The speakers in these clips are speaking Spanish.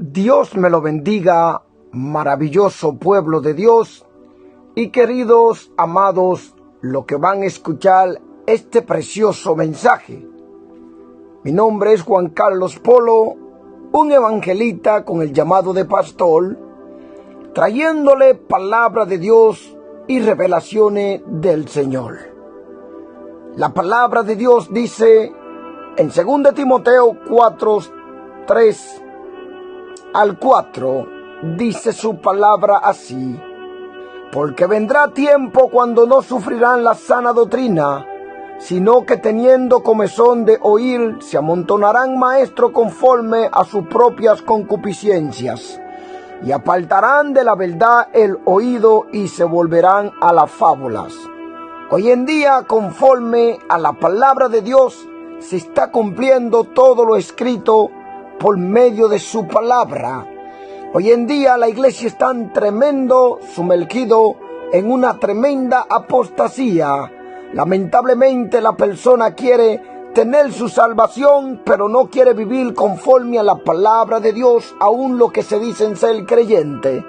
Dios me lo bendiga, maravilloso pueblo de Dios y queridos amados, los que van a escuchar este precioso mensaje. Mi nombre es Juan Carlos Polo, un evangelista con el llamado de pastor, trayéndole palabra de Dios y revelaciones del Señor. La palabra de Dios dice en 2 Timoteo 4, 3 al 4, dice su palabra así: porque vendrá tiempo cuando no sufrirán la sana doctrina, sino que teniendo comezón de oír, se amontonarán maestros conforme a sus propias concupiscencias, y apartarán de la verdad el oído y se volverán a las fábulas. Hoy en día, conforme a la palabra de Dios, se está cumpliendo todo lo escrito por medio de su palabra. Hoy en día la iglesia está sumergido en una tremenda apostasía. Lamentablemente la persona quiere tener su salvación, pero no quiere vivir conforme a la palabra de Dios, aún lo que se dicen ser creyente.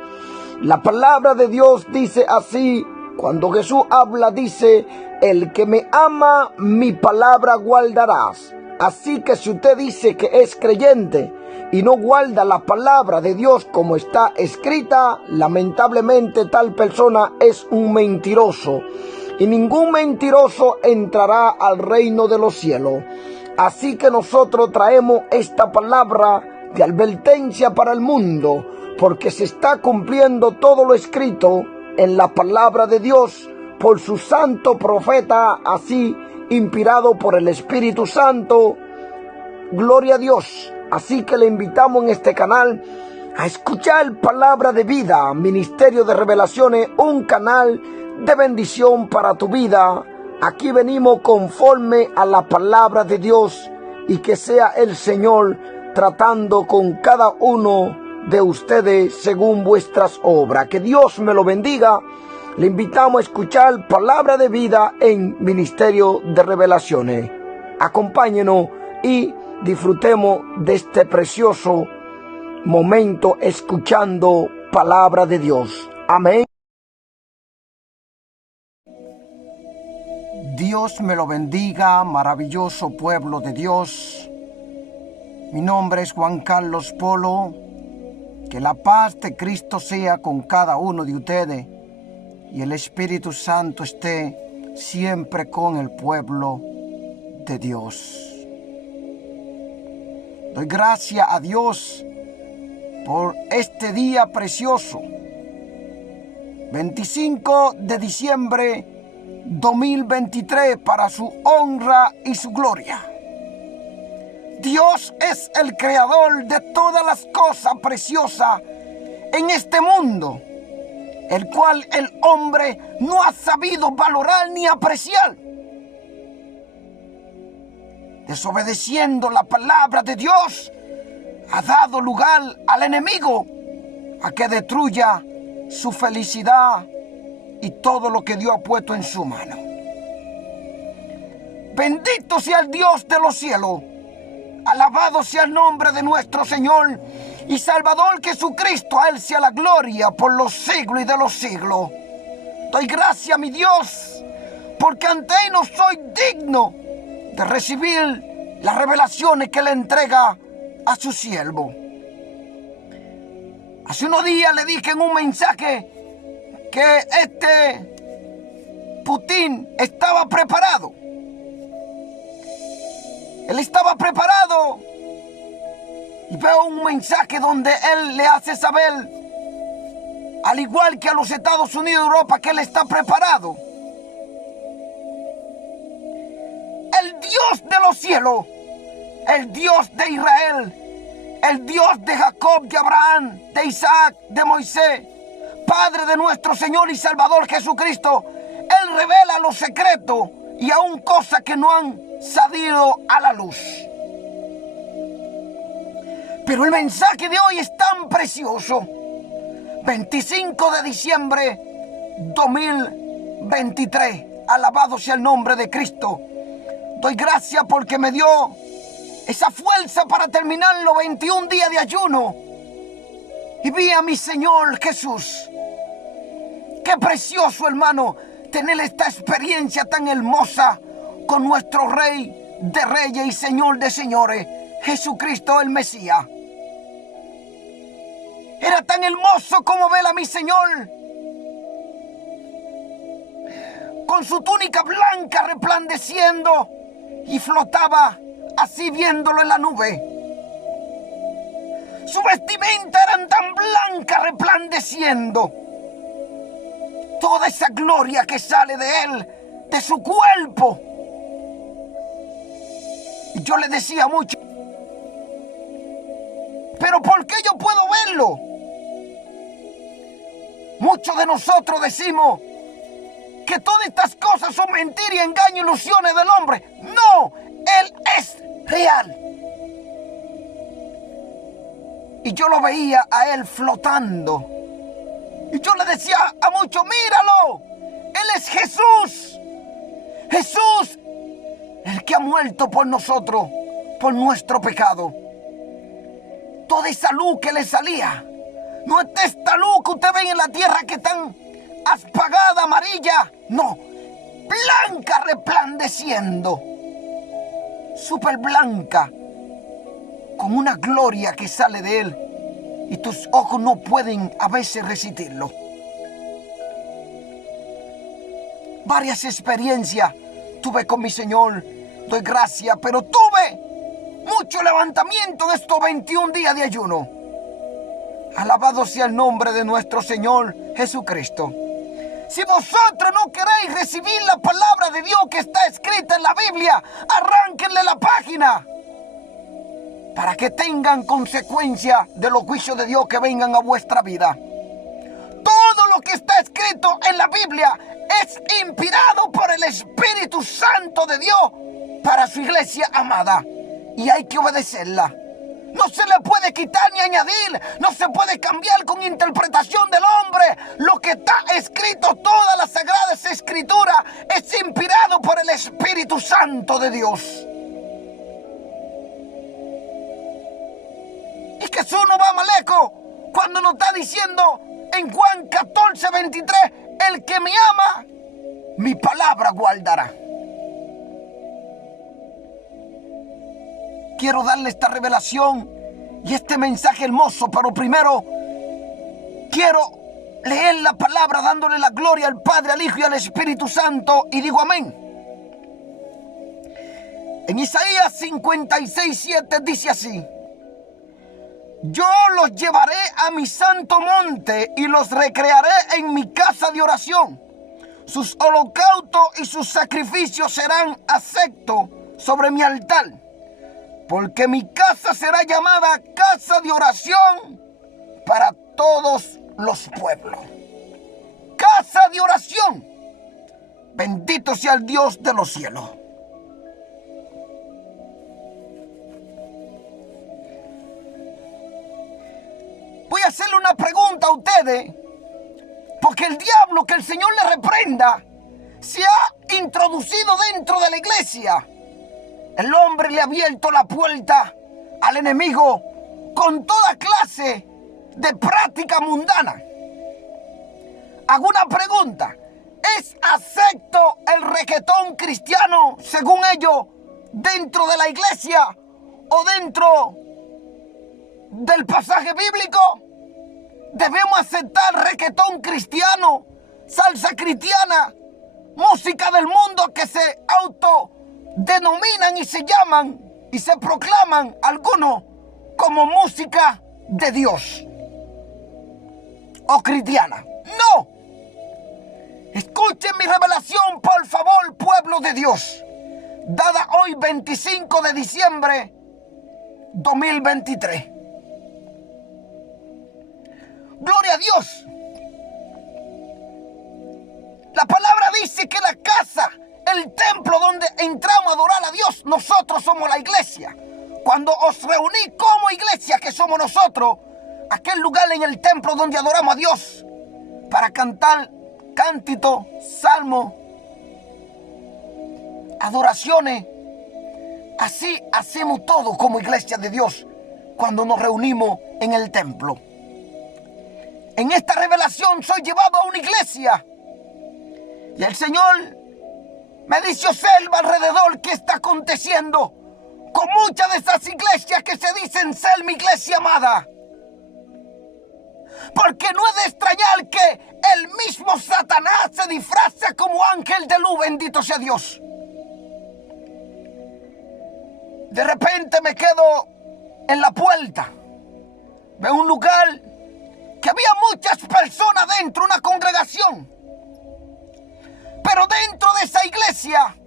La palabra de Dios dice así, cuando Jesús habla, dice: el que me ama, mi palabra guardarás. Así que si usted dice que es creyente y no guarda la palabra de Dios como está escrita, lamentablemente tal persona es un mentiroso. Y ningún mentiroso entrará al reino de los cielos. Así que nosotros traemos esta palabra de advertencia para el mundo, porque se está cumpliendo todo lo escrito en la palabra de Dios por su santo profeta, así inspirado por el Espíritu Santo. Gloria a Dios. Así que le invitamos en este canal a escuchar palabra de vida, Ministerio de Revelaciones, un canal de bendición para tu vida. Aquí venimos conforme a la palabra de Dios, y que sea el Señor tratando con cada uno de ustedes según vuestras obras. Que Dios me lo bendiga. Le invitamos a escuchar palabra de vida en Ministerio de Revelaciones. Acompáñenos y disfrutemos de este precioso momento escuchando palabra de Dios. Amén. Dios me lo bendiga, maravilloso pueblo de Dios. Mi nombre es Juan Carlos Polo. Que la paz de Cristo sea con cada uno de ustedes y el Espíritu Santo esté siempre con el pueblo de Dios. Doy gracias a Dios por este día precioso, 25 de diciembre 2023, para su honra y su gloria. Dios es el creador de todas las cosas preciosas en este mundo, el cual el hombre no ha sabido valorar ni apreciar, desobedeciendo la palabra de Dios. Ha dado lugar al enemigo a que destruya su felicidad y todo lo que Dios ha puesto en su mano. Bendito sea el Dios de los cielos. Alabado sea el nombre de nuestro Señor y Salvador Jesucristo. A Él sea la gloria por los siglos y de los siglos. Doy gracias a mi Dios, porque ante Él no soy digno de recibir las revelaciones que le entrega a su siervo. Hace unos días le dije en un mensaje que Putin estaba preparado. Él estaba preparado. Y veo un mensaje donde él le hace saber, al igual que a los Estados Unidos y Europa, que él está preparado. El Dios de los cielos, el Dios de Israel, el Dios de Jacob, de Abraham, de Isaac, de Moisés, Padre de nuestro Señor y Salvador Jesucristo, Él revela los secretos y aún cosas que no han salido a la luz. Pero el mensaje de hoy es tan precioso. 25 de diciembre 2023. Alabado sea el nombre de Cristo. Doy gracias porque me dio esa fuerza para terminar los 21 días de ayuno y vi a mi Señor Jesús. Qué precioso, hermano, tener esta experiencia tan hermosa con nuestro Rey de Reyes y Señor de Señores, Jesucristo el Mesías. Era tan hermoso como ver a mi Señor con su túnica blanca resplandeciendo y flotaba así viéndolo en la nube. Su vestimenta eran tan blanca resplandeciendo. Toda esa gloria que sale de él, de su cuerpo. Y yo le decía mucho, pero ¿por qué yo puedo verlo? Muchos de nosotros decimos que todas estas cosas son mentiras y engaños, ilusiones del hombre. No, él es real. Y yo lo veía a él flotando. Y yo le decía a muchos, míralo, él es Jesús. Jesús, el que ha muerto por nosotros, por nuestro pecado. Toda esa luz que le salía, no es esta luz que usted ve en la tierra que tan apagada, amarilla, no, blanca resplandeciendo, súper blanca, con una gloria que sale de él y tus ojos no pueden a veces resistirlo. Varias experiencias tuve con mi Señor, doy gracias, pero tuve mucho levantamiento en estos 21 días de ayuno. Alabado sea el nombre de nuestro Señor Jesucristo. Si vosotros no queréis recibir la palabra de Dios que está escrita en la Biblia, arránquenle la página para que tengan consecuencia de los juicios de Dios que vengan a vuestra vida. Todo lo que está escrito en la Biblia es inspirado por el Espíritu Santo de Dios para su iglesia amada, y hay que obedecerla. No se le puede quitar ni añadir, no se puede cambiar con interpretación del hombre. Lo que está escrito, todas las sagradas escrituras, es inspirado por el Espíritu Santo de Dios. Y Jesús no va más lejos cuando nos está diciendo en Juan 14:23, el que me ama, mi palabra guardará. Quiero darle esta revelación y este mensaje hermoso, pero primero quiero leer la palabra dándole la gloria al Padre, al Hijo y al Espíritu Santo, y digo amén. En Isaías 56:7 dice así: yo los llevaré a mi santo monte y los recrearé en mi casa de oración. Sus holocaustos y sus sacrificios serán aceptos sobre mi altar. Porque mi casa será llamada casa de oración para todos los pueblos. Casa de oración. Bendito sea el Dios de los cielos. Voy a hacerle una pregunta a ustedes, porque el diablo, que el Señor le reprenda, se ha introducido dentro de la iglesia. El hombre le ha abierto la puerta al enemigo con toda clase de práctica mundana. Hago una pregunta: ¿es acepto el reggaetón cristiano, según ellos, dentro de la iglesia o dentro del pasaje bíblico? ¿Debemos aceptar reggaetón cristiano, salsa cristiana, música del mundo que se autodenominan y se llaman y se proclaman algunos como música de Dios o cristiana? ¡No! Escuchen mi revelación, por favor, pueblo de Dios, dada hoy 25 de diciembre 2023. Gloria a Dios. La palabra dice que la casa, el templo donde entramos a adorar a Dios, nosotros somos la iglesia. Cuando os reunís como iglesia, que somos nosotros, aquel lugar en el templo donde adoramos a Dios, para cantar cántico, salmo, adoraciones. Así hacemos todo como iglesia de Dios cuando nos reunimos en el templo. En esta revelación soy llevado a una iglesia. Y el Señor me dice: observa alrededor qué está aconteciendo con muchas de esas iglesias que se dicen ser mi iglesia amada. Porque no es de extrañar que el mismo Satanás se disfraza como ángel de luz, bendito sea Dios. De repente me quedo en la puerta. Veo un lugar que había muchas personas dentro, una congregación. Pero dentro de esa iglesia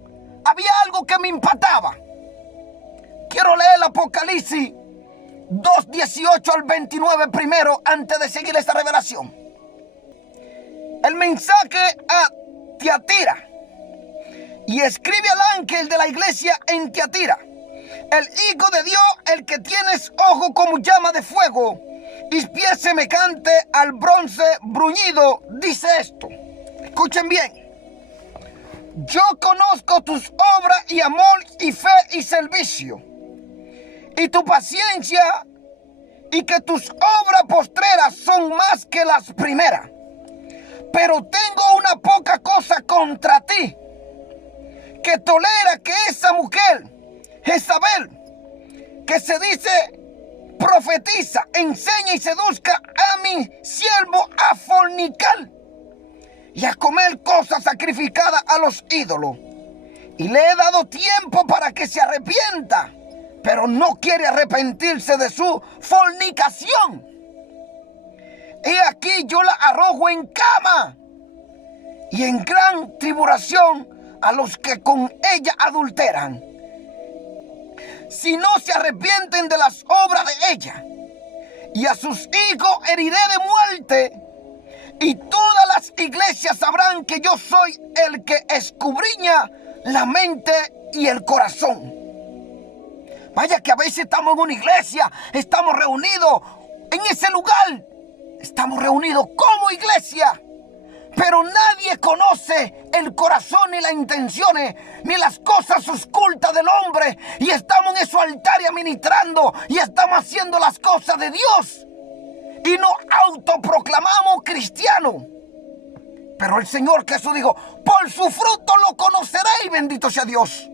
había algo que me impactaba. Quiero leer el Apocalipsis 2:18 al 29 primero, antes de seguir esta revelación. El mensaje a Tiatira. Y escribe al ángel de la iglesia en Tiatira: el Hijo de Dios, el que tienes ojo como llama de fuego y pies semejante al bronce bruñido, dice esto. Escuchen bien. Yo conozco tus obras y amor y fe y servicio, y tu paciencia, y que tus obras postreras son más que las primeras. Pero tengo una poca cosa contra ti, que tolera que esa mujer, Jezabel, que se dice profetiza, enseña y seduzca a mi siervo a fornicar y a comer cosas sacrificadas a los ídolos. Y le he dado tiempo para que se arrepienta, pero no quiere arrepentirse de su fornicación. He aquí yo la arrojo en cama y en gran tribulación a los que con ella adulteran, si no se arrepienten de las obras de ella. Y a sus hijos heriré de muerte, y todas las iglesias sabrán que yo soy el que escudriña la mente y el corazón. Vaya que a veces estamos en una iglesia, estamos reunidos en ese lugar, estamos reunidos como iglesia, pero nadie conoce el corazón ni las intenciones ni las cosas ocultas del hombre, y estamos en esos altares ministrando y estamos haciendo las cosas de Dios y nos autoproclamamos cristianos. Pero el Señor Jesús dijo: por su fruto lo conoceréis, bendito sea Dios.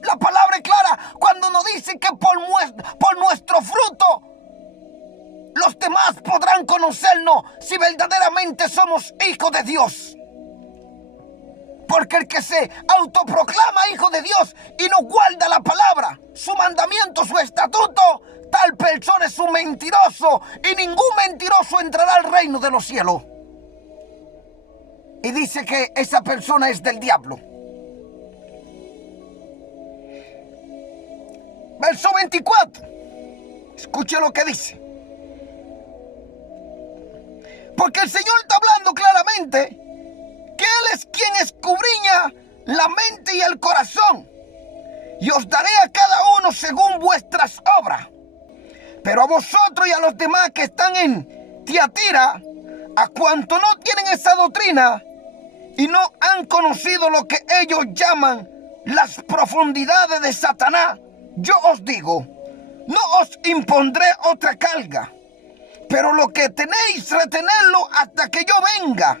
La palabra es clara cuando nos dice que por nuestro fruto los demás podrán conocernos si verdaderamente somos hijos de Dios. Porque el que se autoproclama hijo de Dios y no guarda la palabra, su mandamiento, su estatuto, tal persona es un mentiroso, y ningún mentiroso entrará al reino de los cielos. Y dice que esa persona es del diablo. Verso 24. Escuche lo que dice. Porque el Señor está hablando claramente que Él es quien escudriña la mente y el corazón, y os daré a cada uno según vuestras obras. Pero a vosotros y a los demás que están en Tiatira, a cuanto no tienen esa doctrina y no han conocido lo que ellos llaman las profundidades de Satanás, yo os digo: no os impondré otra carga, pero lo que tenéis, retenerlo hasta que yo venga.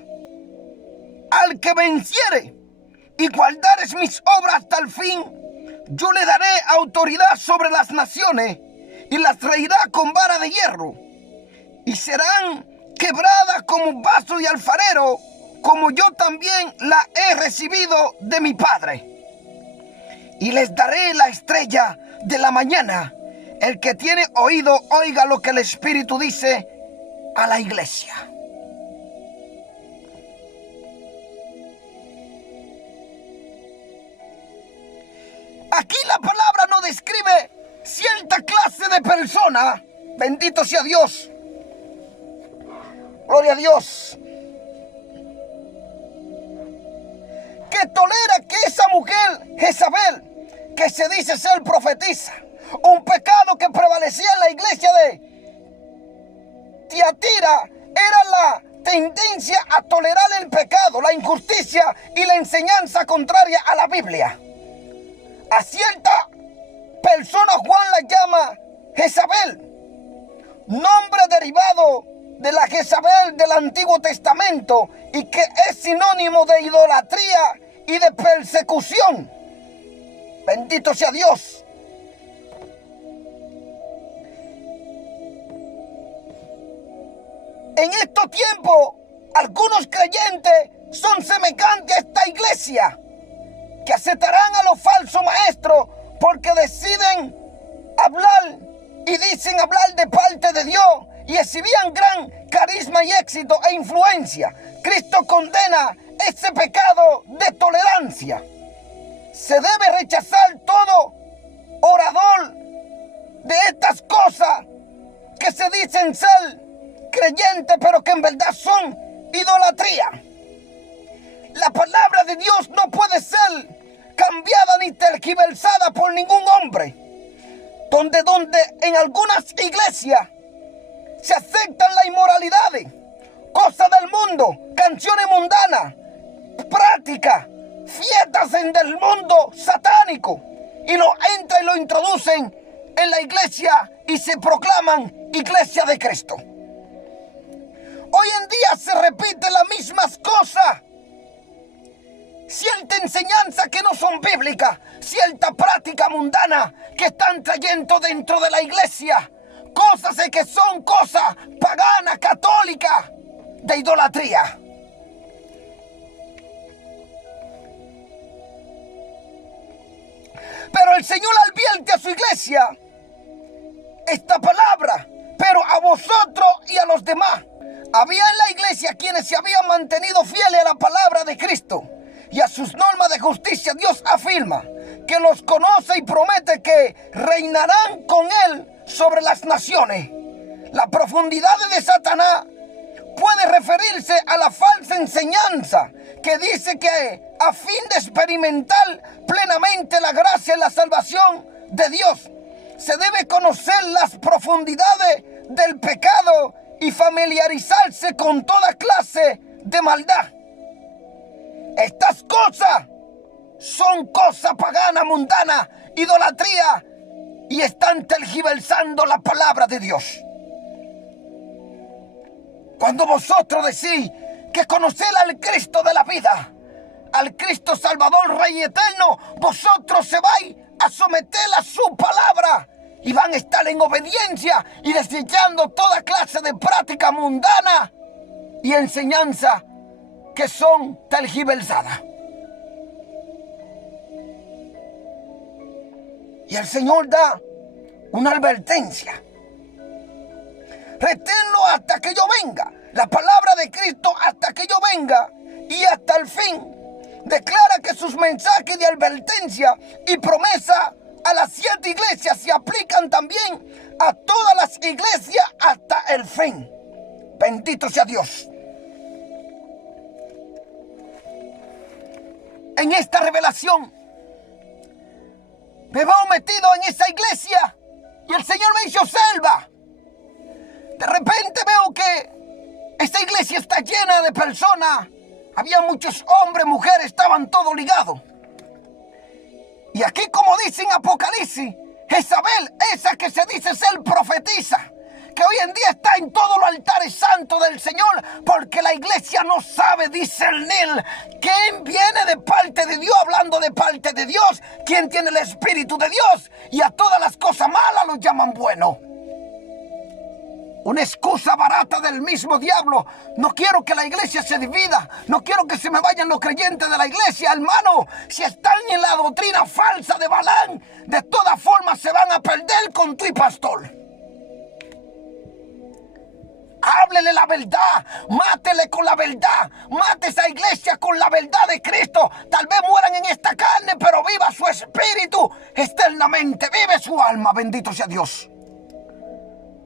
Al que venciere y guardares mis obras hasta el fin, yo le daré autoridad sobre las naciones, y las reirá con vara de hierro, y serán quebradas como vaso de alfarero, como yo también la he recibido de mi Padre. Y les daré la estrella de la mañana. El que tiene oído, oiga lo que el Espíritu dice a la iglesia. Aquí la palabra no describe cierta clase de persona, bendito sea Dios, gloria a Dios, que tolera que esa mujer Jezabel, que se dice ser profetisa, un pecado que prevalecía en la iglesia de Tiatira, era la tendencia a tolerar el pecado, la injusticia y la enseñanza contraria a la Biblia. A cierta persona Juan la llama Jezabel, nombre derivado de la Jezabel del Antiguo Testamento y que es sinónimo de idolatría y de persecución. Bendito sea Dios. En estos tiempos, algunos creyentes son semejantes a esta iglesia, que aceptarán a los falsos maestros porque deciden hablar y dicen hablar de parte de Dios y exhibían gran carisma y éxito e influencia. Cristo condena ese pecado de tolerancia. Se debe rechazar todo orador de estas cosas que se dicen ser creyentes, pero que en verdad son idolatría. La palabra de Dios no puede ser cambiada ni tergiversada por ningún hombre. Donde en algunas iglesias se aceptan las inmoralidades, cosas del mundo, canciones mundanas, prácticas, fiestas del mundo satánico, y lo entran y lo introducen en la iglesia y se proclaman iglesia de Cristo. Hoy en día se repiten las mismas cosas. Cierta enseñanza que no son bíblicas, cierta práctica mundana que están trayendo dentro de la iglesia, cosas que son cosas paganas, católicas, de idolatría. Pero el Señor advierte a su iglesia esta palabra: pero a vosotros y a los demás. Había en la iglesia quienes se habían mantenido fieles a la palabra de Cristo y a sus normas de justicia. Dios afirma que los conoce y promete que reinarán con Él sobre las naciones. La profundidad de Satanás puede referirse a la falsa enseñanza que dice que a fin de experimentar plenamente la gracia y la salvación de Dios, se debe conocer las profundidades del pecado y familiarizarse con toda clase de maldad. Estas cosas son cosas paganas, mundanas, idolatría, y están tergiversando la palabra de Dios. Cuando vosotros decís que conocer al Cristo de la vida, al Cristo Salvador, Rey eterno, vosotros se vais a someter a su palabra y van a estar en obediencia y desechando toda clase de práctica mundana y enseñanza que son tergiversadas. Y el Señor da una advertencia: reténlo hasta que yo venga. La palabra de Cristo, hasta que yo venga, y hasta el fin. Declara que sus mensajes de advertencia y promesa a las 7 iglesias se aplican también a todas las iglesias hasta el fin. Bendito sea Dios. En esta revelación me veo metido en esa iglesia y el Señor me hizo observa. De repente veo que esta iglesia está llena de personas. Había muchos hombres, mujeres, estaban todos ligados. Y aquí, como dice en Apocalipsis, Jezabel, esa que se dice ser profetisa, que hoy en día está en todos los altares santos del Señor, porque la iglesia no sabe discernir quién viene de parte de Dios, hablando de parte de Dios, quién tiene el Espíritu de Dios, y a todas las cosas malas los llaman bueno. Una excusa barata del mismo diablo. No quiero que la iglesia se divida. No quiero que se me vayan los creyentes de la iglesia, hermano. Si están en la doctrina falsa de Balaam, de todas formas se van a perder con tu pastor. Háblele la verdad, mátele con la verdad, mate esa iglesia con la verdad de Cristo. Tal vez mueran en esta carne, pero viva su espíritu eternamente, vive su alma, bendito sea Dios.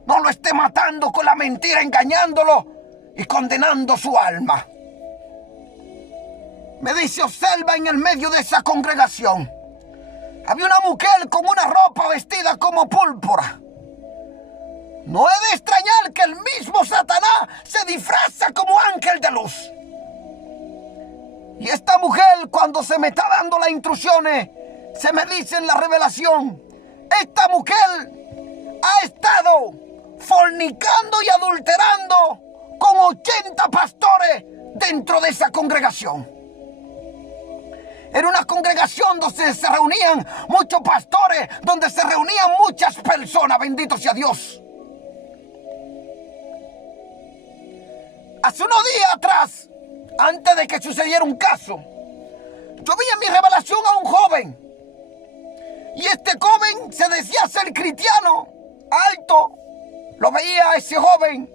No lo esté matando con la mentira, engañándolo y condenando su alma. Me dice, observa en el medio de esa congregación. Había una mujer con una ropa vestida como púrpura. No he de extrañar que el mismo Satanás se disfraza como ángel de luz. Y esta mujer, cuando se me está dando las instrucciones, se me dice en la revelación esta mujer ha estado fornicando y adulterando con 80 pastores dentro de esa congregación. Era una congregación donde se reunían muchos pastores, donde se reunían muchas personas, bendito sea Dios. Hace unos días atrás, antes de que sucediera un caso, yo vi en mi revelación a un joven. Y este joven se decía ser cristiano, alto. Lo veía a ese joven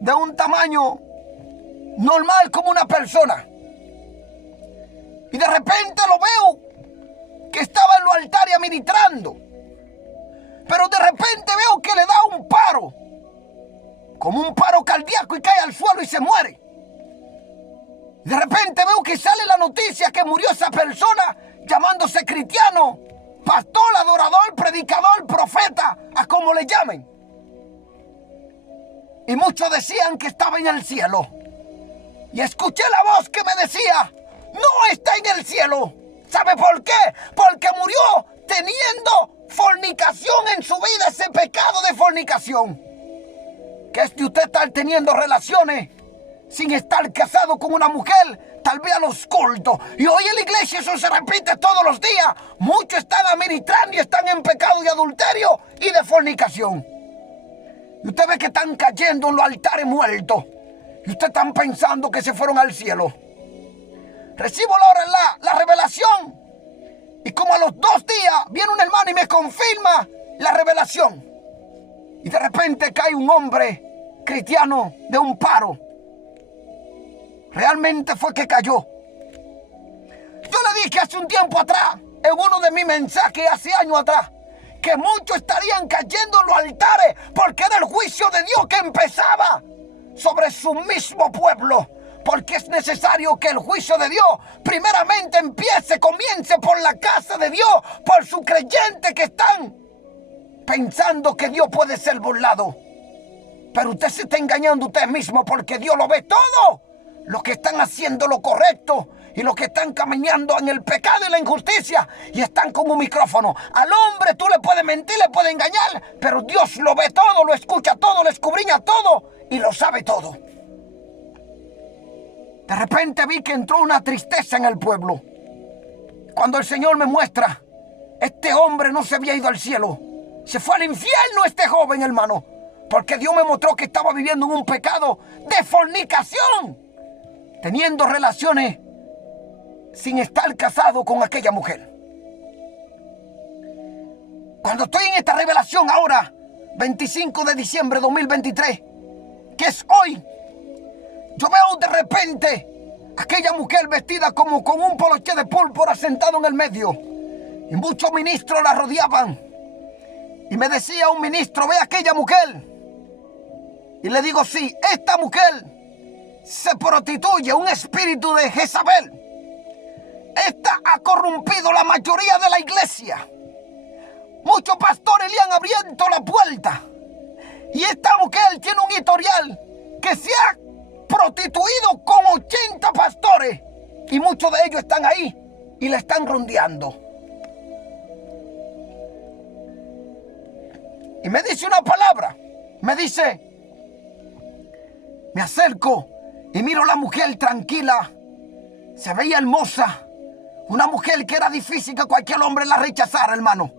de un tamaño normal como una persona. Y de repente lo veo que estaba en los altares ministrando. Pero de repente veo que le da un paro, como un paro cardíaco, y cae al suelo y se muere. De repente veo que sale la noticia que murió esa persona llamándose cristiano, pastor, adorador, predicador, profeta, a como le llamen. Y muchos decían que estaba en el cielo. Y escuché la voz que me decía: no está en el cielo. ¿Sabe por qué? Porque murió teniendo fornicación en su vida, ese pecado de fornicación. Que es de usted estar teniendo relaciones sin estar casado con una mujer, tal vez a los cultos. Y hoy en la iglesia eso se repite todos los días. Muchos están administrando y están en pecado de adulterio y de fornicación. Y usted ve que están cayendo en los altares muertos. Y ustedes están pensando que se fueron al cielo. Recibo ahora la revelación. Y como a los 2 días viene un hermano y me confirma la revelación. Y de repente cae un hombre cristiano de un paro. Realmente fue que cayó. Yo le dije hace un tiempo atrás, en uno de mis mensajes hace años atrás, que muchos estarían cayendo en los altares porque era el juicio de Dios que empezaba sobre su mismo pueblo. Porque es necesario que el juicio de Dios primeramente comience por la casa de Dios, por sus creyentes que están pensando que Dios puede ser burlado. Pero usted se está engañando usted mismo, porque Dios lo ve todo. Los que están haciendo lo correcto y los que están caminando en el pecado y la injusticia y están con un micrófono. Al hombre tú le puedes mentir, le puedes engañar, pero Dios lo ve todo, lo escucha todo, lo escudriña todo y lo sabe todo. De repente vi que entró una tristeza en el pueblo. Cuando el Señor me muestra, este hombre no se había ido al cielo. Se fue al infierno este joven, hermano. Porque Dios me mostró que estaba viviendo en un pecado de fornicación, teniendo relaciones sin estar casado con aquella mujer. Cuando estoy en esta revelación ahora, 25 de diciembre de 2023, que es hoy, yo veo de repente aquella mujer vestida como con un poloché de púrpura sentado en el medio. Y muchos ministros la rodeaban. Y me decía un ministro: ve a aquella mujer. Y le digo: sí, esta mujer se prostituye, un espíritu de Jezabel. Esta ha corrompido la mayoría de la iglesia. Muchos pastores le han abierto la puerta. Y esta mujer tiene un historial que se ha prostituido con 80 pastores. Y muchos de ellos están ahí y la están rondeando. Y me dice una palabra. Me dice, me acerco y miro a la mujer tranquila. Se veía hermosa. Una mujer que era difícil que cualquier hombre la rechazara, hermano.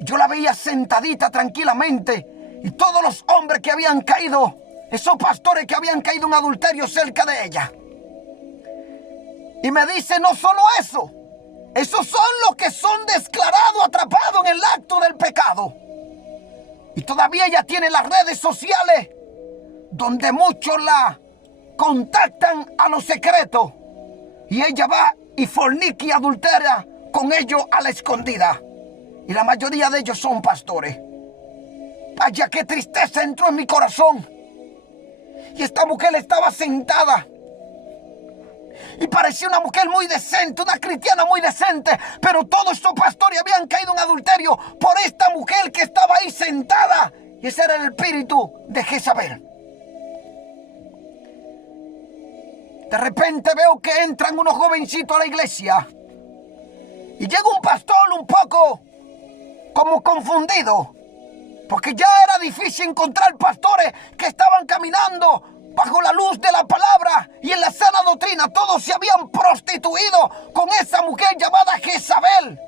Yo la veía sentadita tranquilamente. Y todos los hombres que habían caído, esos pastores que habían caído en adulterio cerca de ella. Y me dice, no solo eso. Esos son los que son declarados atrapados en el acto del pecado. Y todavía ella tiene las redes sociales donde muchos la contactan a lo secreto. Y ella va y fornica y adultera con ellos a la escondida. Y la mayoría de ellos son pastores. Vaya, qué tristeza entró en mi corazón. Y esta mujer estaba sentada. Y parecía una mujer muy decente, una cristiana muy decente. Pero todos estos pastores habían caído en adulterio por esta mujer que estaba ahí sentada. Y ese era el espíritu de Jezabel. De repente veo que entran unos jovencitos a la iglesia. Y llega un pastor un poco como confundido, porque ya era difícil encontrar pastores que estaban caminando bajo la luz de la palabra y en la sana doctrina. Todos se habían prostituido con esa mujer llamada Jezabel,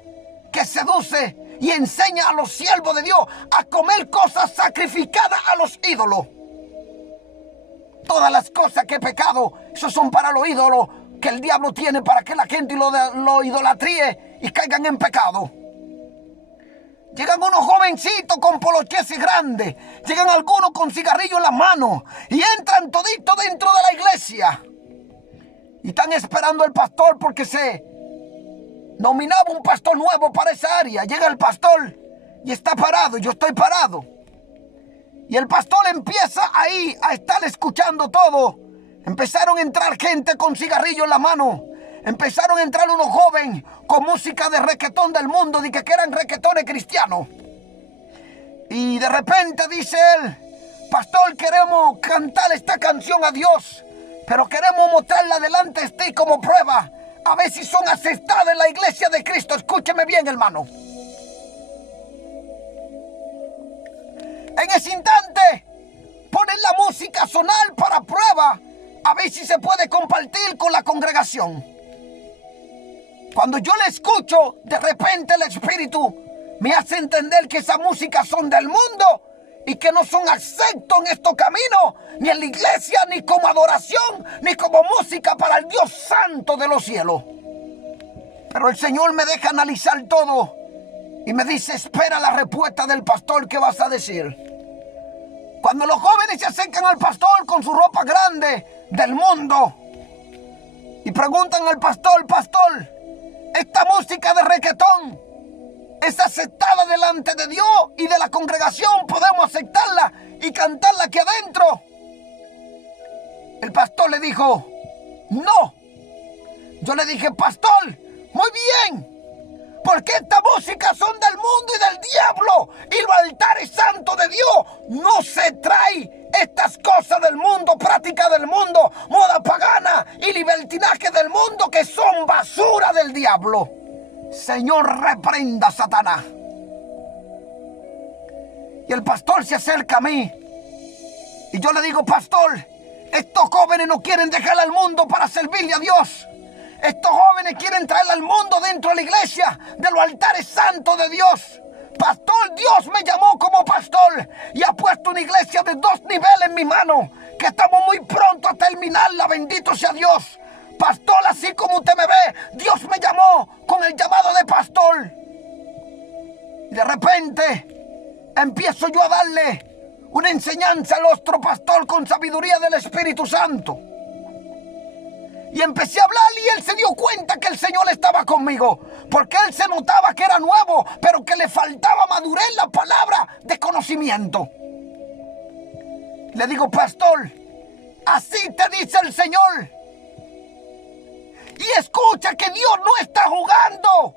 que seduce y enseña a los siervos de Dios a comer cosas sacrificadas a los ídolos. Todas las cosas que he pecado, esos son para los ídolos que el diablo tiene para que la gente lo idolatríe y caigan en pecado. Llegan unos jovencitos con polocheses grandes, llegan algunos con cigarrillos en las manos y entran toditos dentro de la iglesia. Y están esperando al pastor porque se nominaba un pastor nuevo para esa área. Llega el pastor y está parado, yo estoy parado. Y el pastor empieza ahí a estar escuchando todo. Empezaron a entrar gente con cigarrillo en la mano. Empezaron a entrar unos jóvenes con música de reggaetón del mundo, de que eran reggaetones cristianos. Y de repente dice él: pastor, queremos cantar esta canción a Dios, pero queremos mostrarla delante de ti como prueba, a ver si son aceptadas en la iglesia de Cristo. Escúcheme bien, hermano. En ese instante ponen la música a sonar para prueba, a ver si se puede compartir con la congregación. Cuando yo la escucho, de repente el Espíritu me hace entender que esas músicas son del mundo y que no son aceptos en estos caminos, ni en la iglesia, ni como adoración, ni como música para el Dios Santo de los cielos. Pero el Señor me deja analizar todo y me dice: espera la respuesta del pastor, ¿qué vas a decir? Cuando los jóvenes se acercan al pastor con su ropa grande del mundo y preguntan al pastor: pastor, esta música de reggaetón es aceptada delante de Dios y de la congregación, ¿podemos aceptarla y cantarla aquí adentro? El pastor le dijo: no. Yo le dije: pastor, muy bien, porque esta música son del mundo y del diablo, y los altares santos de Dios no se trae estas cosas del mundo, prácticas del mundo, moda pagana y libertinaje del mundo, que son basura del diablo. Señor, reprenda a Satanás. Y el pastor se acerca a mí y yo le digo: pastor, estos jóvenes no quieren dejar al mundo para servirle a Dios. Estos jóvenes quieren traer al mundo dentro de la iglesia, de los altares santos de Dios. Pastor, Dios me llamó como pastor y ha puesto una iglesia de 2 niveles en mi mano, que estamos muy pronto a terminarla, bendito sea Dios. Pastor, así como usted me ve, Dios me llamó con el llamado de pastor. Y de repente empiezo yo a darle una enseñanza al otro pastor con sabiduría del Espíritu Santo. Y empecé a hablar y él se dio cuenta que el Señor estaba conmigo, porque él se notaba que era nuevo, pero que le faltaba madurez en la palabra de conocimiento. Le digo: pastor, así te dice el Señor. Y escucha que Dios no está jugando,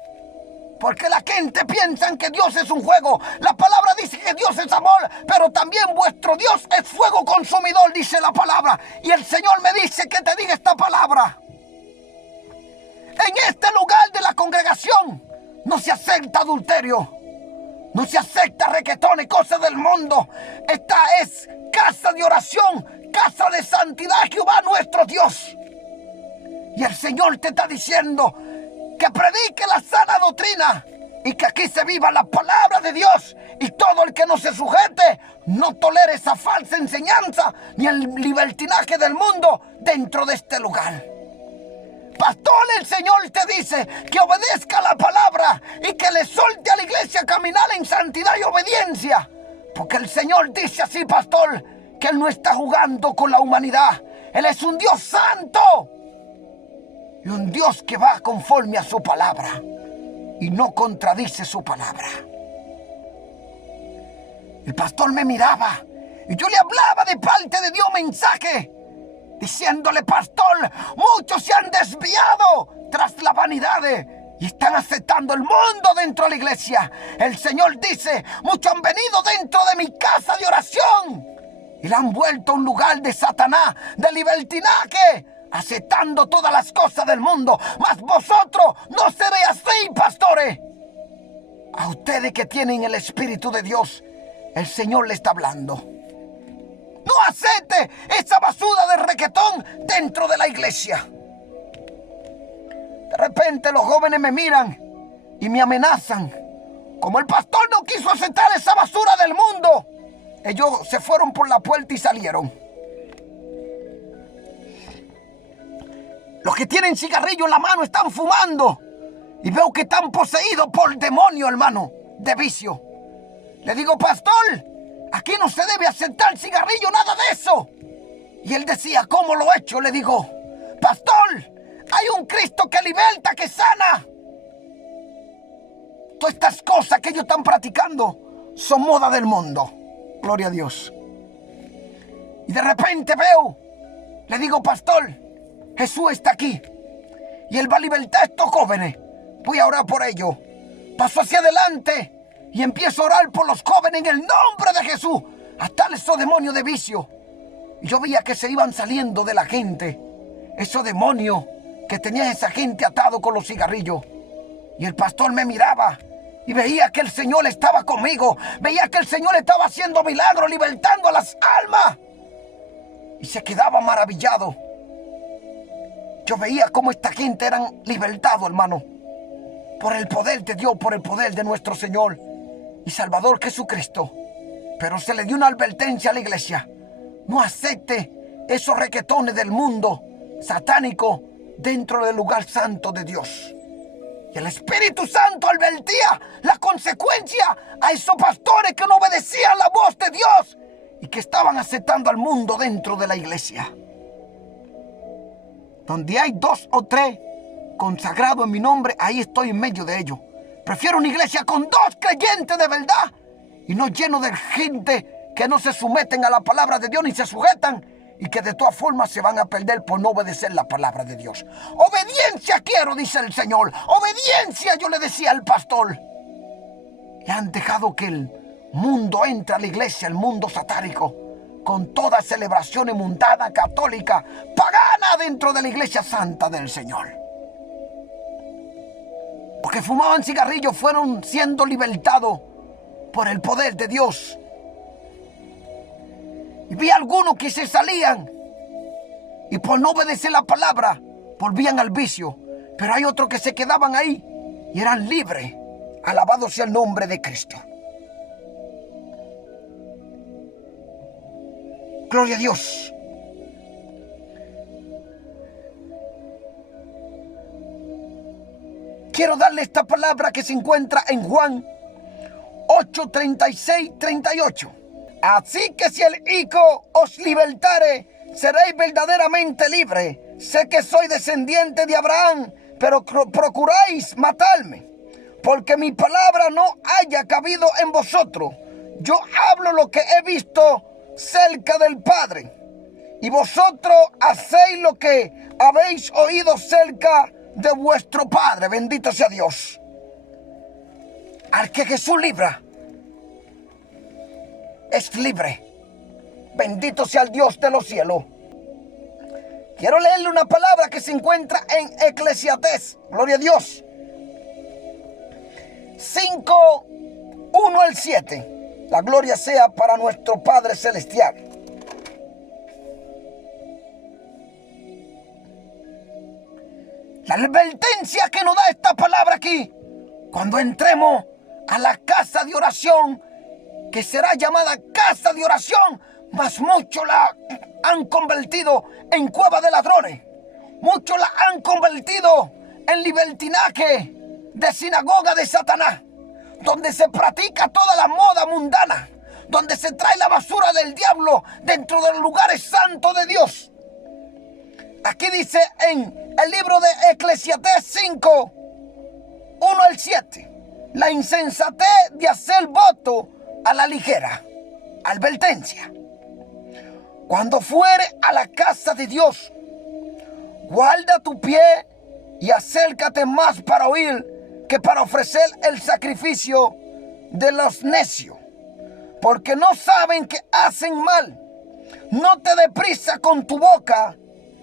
porque la gente piensa que Dios es un juego. La palabra dice que Dios es amor, pero también vuestro Dios es fuego consumidor, dice la palabra. Y el Señor me dice que te diga esta palabra: en este lugar de la congregación no se acepta adulterio, no se acepta reggaetón y cosas del mundo. Esta es casa de oración, casa de santidad, Jehová nuestro Dios. Y el Señor te está diciendo que predique la sana doctrina y que aquí se viva la palabra de Dios, y todo el que no se sujete no tolere esa falsa enseñanza ni el libertinaje del mundo dentro de este lugar. Pastor, el Señor te dice que obedezca la palabra y que le solte a la iglesia caminar en santidad y obediencia, porque el Señor dice así, pastor, que Él no está jugando con la humanidad. Él es un Dios santo y un Dios que va conforme a su palabra y no contradice su palabra. El pastor me miraba y yo le hablaba de parte de Dios mensaje, diciéndole: pastor, muchos se han desviado tras la vanidad y están aceptando el mundo dentro de la iglesia. El Señor dice: muchos han venido dentro de mi casa de oración y la han vuelto un lugar de Satanás, de libertinaje, aceptando todas las cosas del mundo. Mas vosotros no seréis así, pastores. A ustedes que tienen el Espíritu de Dios, el Señor le está hablando. No acepte esa basura de reggaetón dentro de la iglesia. De repente los jóvenes me miran y me amenazan. Como el pastor no quiso aceptar esa basura del mundo, ellos se fueron por la puerta y salieron. Los que tienen cigarrillo en la mano están fumando. Y veo que están poseídos por demonio, hermano, de vicio. Le digo, pastor, aquí no se debe aceptar cigarrillo, nada de eso. Y él decía, ¿cómo lo he hecho? Le digo, pastor, hay un Cristo que liberta, que sana. Todas estas cosas que ellos están practicando son moda del mundo. Gloria a Dios. Y de repente veo, le digo, pastor, Jesús está aquí. Y él va a libertar a estos jóvenes. Voy a orar por ellos. Paso hacia adelante y empiezo a orar por los jóvenes en el nombre de Jesús. Hasta esos demonios de vicio. Y yo veía que se iban saliendo de la gente. Esos demonios que tenía esa gente atado con los cigarrillos. Y el pastor me miraba y veía que el Señor estaba conmigo. Veía que el Señor estaba haciendo milagros, libertando a las almas. Y se quedaba maravillado. Yo veía cómo esta gente eran libertados, hermano. Por el poder de Dios, por el poder de nuestro Señor y Salvador Jesucristo. Pero se le dio una advertencia a la iglesia. No acepte esos reggaetones del mundo satánico dentro del lugar santo de Dios. Y el Espíritu Santo advertía la consecuencia a esos pastores que no obedecían la voz de Dios y que estaban aceptando al mundo dentro de la iglesia. Donde hay 2 o 3 consagrados en mi nombre, ahí estoy en medio de ellos. Prefiero una iglesia con 2 creyentes de verdad y no lleno de gente que no se someten a la palabra de Dios ni se sujetan y que de todas formas se van a perder por no obedecer la palabra de Dios. Obediencia quiero, dice el Señor. Obediencia, yo le decía al pastor. Y han dejado que el mundo entre a la iglesia, el mundo satánico, con todas celebraciones mundanas, católica, pagana dentro de la iglesia santa del Señor. Porque fumaban cigarrillos, fueron siendo libertados por el poder de Dios. Y vi algunos que se salían y por no obedecer la palabra volvían al vicio. Pero hay otros que se quedaban ahí y eran libres. Alabado sea el nombre de Cristo. Gloria a Dios. Quiero darle esta palabra que se encuentra en Juan 8, 36, 38. Así que si el Hijo os libertare, seréis verdaderamente libres. Sé que soy descendiente de Abraham, pero procuráis matarme, porque mi palabra no haya cabido en vosotros. Yo hablo lo que he visto cerca del Padre, y vosotros hacéis lo que habéis oído cerca de vuestro Padre. Bendito sea Dios. Al que Jesús libra es libre. Bendito sea el Dios de los cielos. Quiero leerle una palabra que se encuentra en Eclesiastés. Gloria a Dios. 5, 1 al 7. La gloria sea para nuestro Padre Celestial. La advertencia que nos da esta palabra aquí, cuando entremos a la casa de oración, que será llamada casa de oración, mas muchos la han convertido en cueva de ladrones. Muchos la han convertido en libertinaje de sinagoga de Satanás, donde se practica toda la moda mundana, donde se trae la basura del diablo dentro de los lugares santos de Dios. Aquí dice en el libro de Eclesiastés 5, 1 al 7, la insensatez de hacer voto a la ligera. Advertencia. Cuando fuere a la casa de Dios, guarda tu pie y acércate más para oír que para ofrecer el sacrificio de los necios, porque no saben que hacen mal. No te deprisa con tu boca,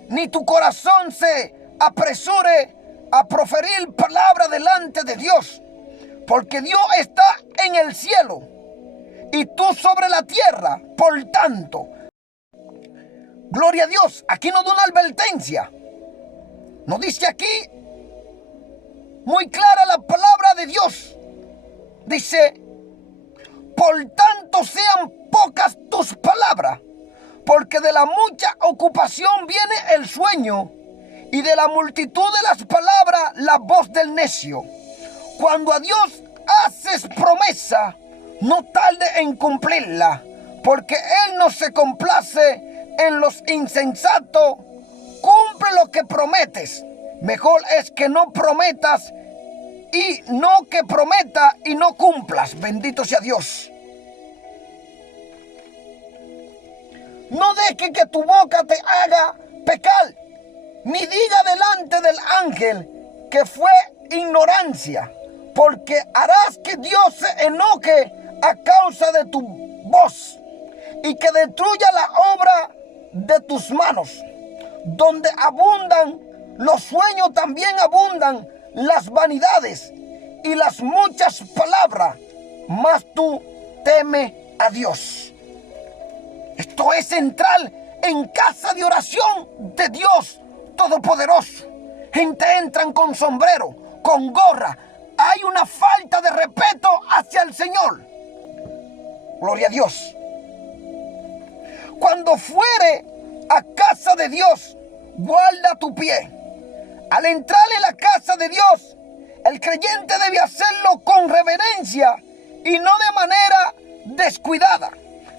ni tu corazón se apresure a proferir palabra delante de Dios, porque Dios está en el cielo y tú sobre la tierra. Por tanto, gloria a Dios, aquí nos da una advertencia. Nos dice aquí muy clara la palabra de Dios. Dice: por tanto sean pocas tus palabras, porque de la mucha ocupación viene el sueño, y de la multitud de las palabras la voz del necio. Cuando a Dios haces promesa, no tarde en cumplirla, porque Él no se complace en los insensatos. Cumple lo que prometes. Mejor es que no prometas y no que prometa y no cumplas. Bendito sea Dios. No dejes que tu boca te haga pecar, ni diga delante del ángel que fue ignorancia, porque harás que Dios se enoje a causa de tu voz y que destruya la obra de tus manos. Donde abundan los sueños, también abundan las vanidades y las muchas palabras, mas tú teme a Dios. Esto es entrar en casa de oración de Dios Todopoderoso. Gente entran con sombrero, con gorra. Hay una falta de respeto hacia el Señor. Gloria a Dios. Cuando fuere a casa de Dios, guarda tu pie. Al entrar en la casa de Dios, el creyente debe hacerlo con reverencia y no de manera descuidada.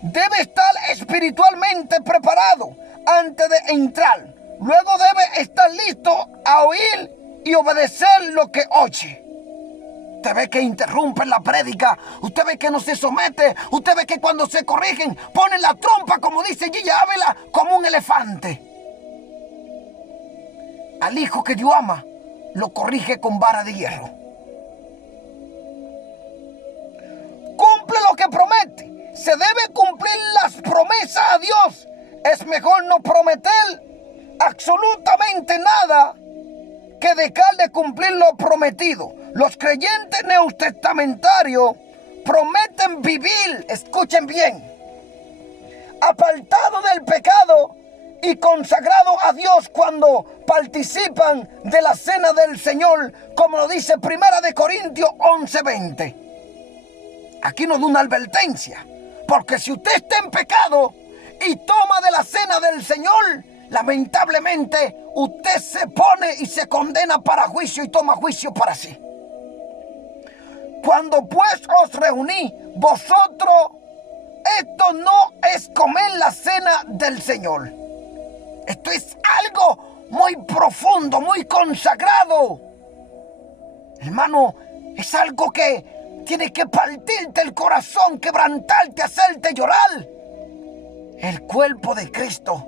Debe estar espiritualmente preparado antes de entrar. Luego debe estar listo a oír y obedecer lo que oye. Usted ve que interrumpen la prédica, usted ve que no se somete, usted ve que cuando se corrigen ponen la trompa, como dice Gilla Ávila, como un elefante. Al hijo que Dios ama, lo corrige con vara de hierro. Cumple lo que promete. Se debe cumplir las promesas a Dios. Es mejor no prometer absolutamente nada que dejar de cumplir lo prometido. Los creyentes neotestamentarios prometen vivir, escuchen bien, apartado del pecado y consagrado a Dios cuando participan de la cena del Señor, como lo dice 1 Corintios 11:20. Aquí nos da una advertencia, porque si usted está en pecado y toma de la cena del Señor, lamentablemente usted se pone y se condena para juicio y toma juicio para sí. Cuando pues os reunís vosotros, esto no es comer la cena del Señor. Esto es algo muy profundo, muy consagrado. Hermano, es algo que tiene que partirte el corazón, quebrantarte, hacerte llorar. El cuerpo de Cristo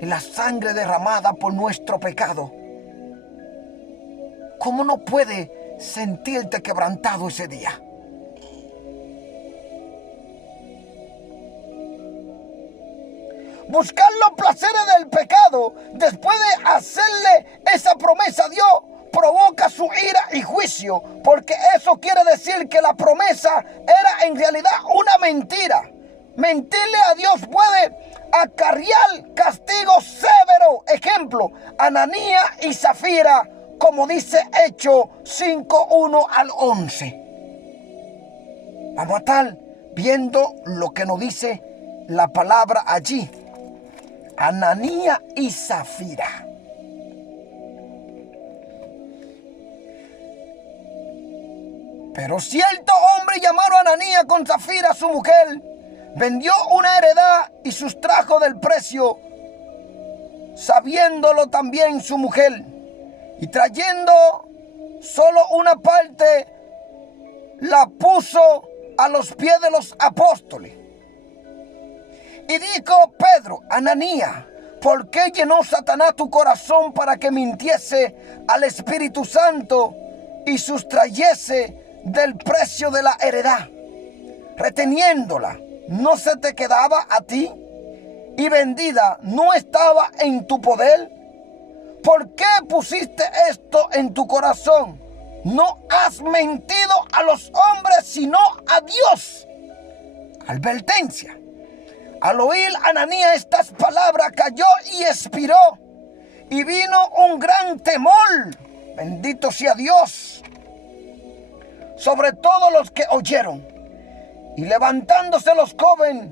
y la sangre derramada por nuestro pecado. ¿Cómo no puede sentirte quebrantado ese día? Buscar los placeres del pecado después de hacerle esa promesa a Dios provoca su ira y juicio, porque eso quiere decir que la promesa era en realidad una mentira. Mentirle a Dios puede acarrear castigo severo. Ejemplo, Ananías y Zafira, como dice Hechos 5:1 al 11. Vamos a estar viendo lo que nos dice la palabra allí. Ananías y Zafira. Pero cierto hombre llamado Ananías con Zafira, su mujer, vendió una heredad y sustrajo del precio, sabiéndolo también su mujer, y trayendo solo una parte, la puso a los pies de los apóstoles. Y dijo Pedro: Ananías, ¿por qué llenó Satanás tu corazón para que mintiese al Espíritu Santo y sustrayese del precio de la heredad, reteniéndola? ¿No se te quedaba a ti? ¿Y vendida no estaba en tu poder? ¿Por qué pusiste esto en tu corazón? ¿No has mentido mentido a los hombres, sino a Dios. Advertencia. Al oír Ananías estas palabras, cayó y expiró, y vino un gran temor, bendito sea Dios, sobre todos los que oyeron. Y levantándose los jóvenes,